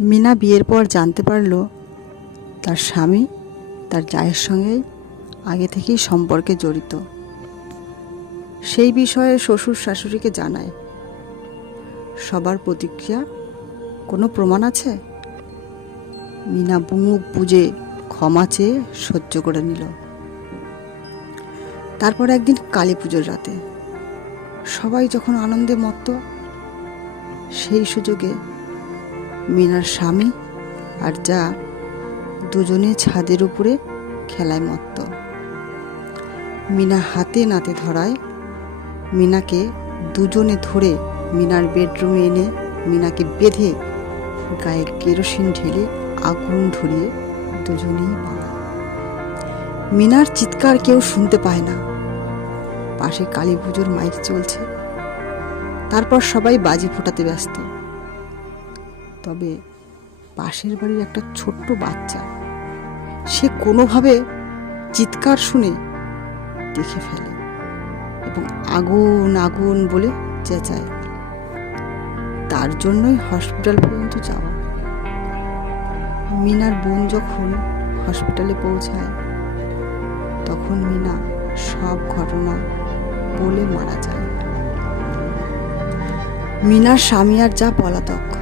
মিনা বিয়ের পর জানতে পারল তার স্বামী তার জায়ের সঙ্গে আগে থেকেই সম্পর্কে জড়িত। সেই বিষয়ে শ্বশুর শাশুড়িকে জানায়। সবার প্রতিক্রিয়া, কোনো প্রমাণ আছে? মিনা মুখ বুজে ক্ষমা চেয়ে সহ্য করে নিল। তারপর একদিন কালী পুজোর রাতে সবাই যখন আনন্দে মত্ত, সেই সুযোগে মিনার স্বামী আর যা দুজনে ছাদের উপরে খেলায় মত্ত। মিনা হাতে নাতে ধরায় মিনাকে দুজনে ধরে মিনার বেডরুমে এনে মিনাকে বেঁধে গায়ে কেরোসিন ঢেলে আগুন ধরিয়ে দুজনেই মারা। মিনার চিৎকার কেউ শুনতে পায় না। পাশে কালী পুজোর মাইক চলছে। তারপর সবাই বাজি ফোটাতে ব্যস্ত। তবে পাশের বাড়ির একটা ছোট্ট বাচ্চা, সে কোনোভাবে চিৎকার শুনে দেখে ফেলে এবং আগুন আগুন বলে চেঁচায়। তার জন্যই হসপিটাল পর্যন্ত যাওয়া। মিনার বোন যখন হসপিটালে পৌঁছায় তখন মিনা সব ঘটনা বলে মারা যায়। মিনার স্বামী আর যা পলাতক।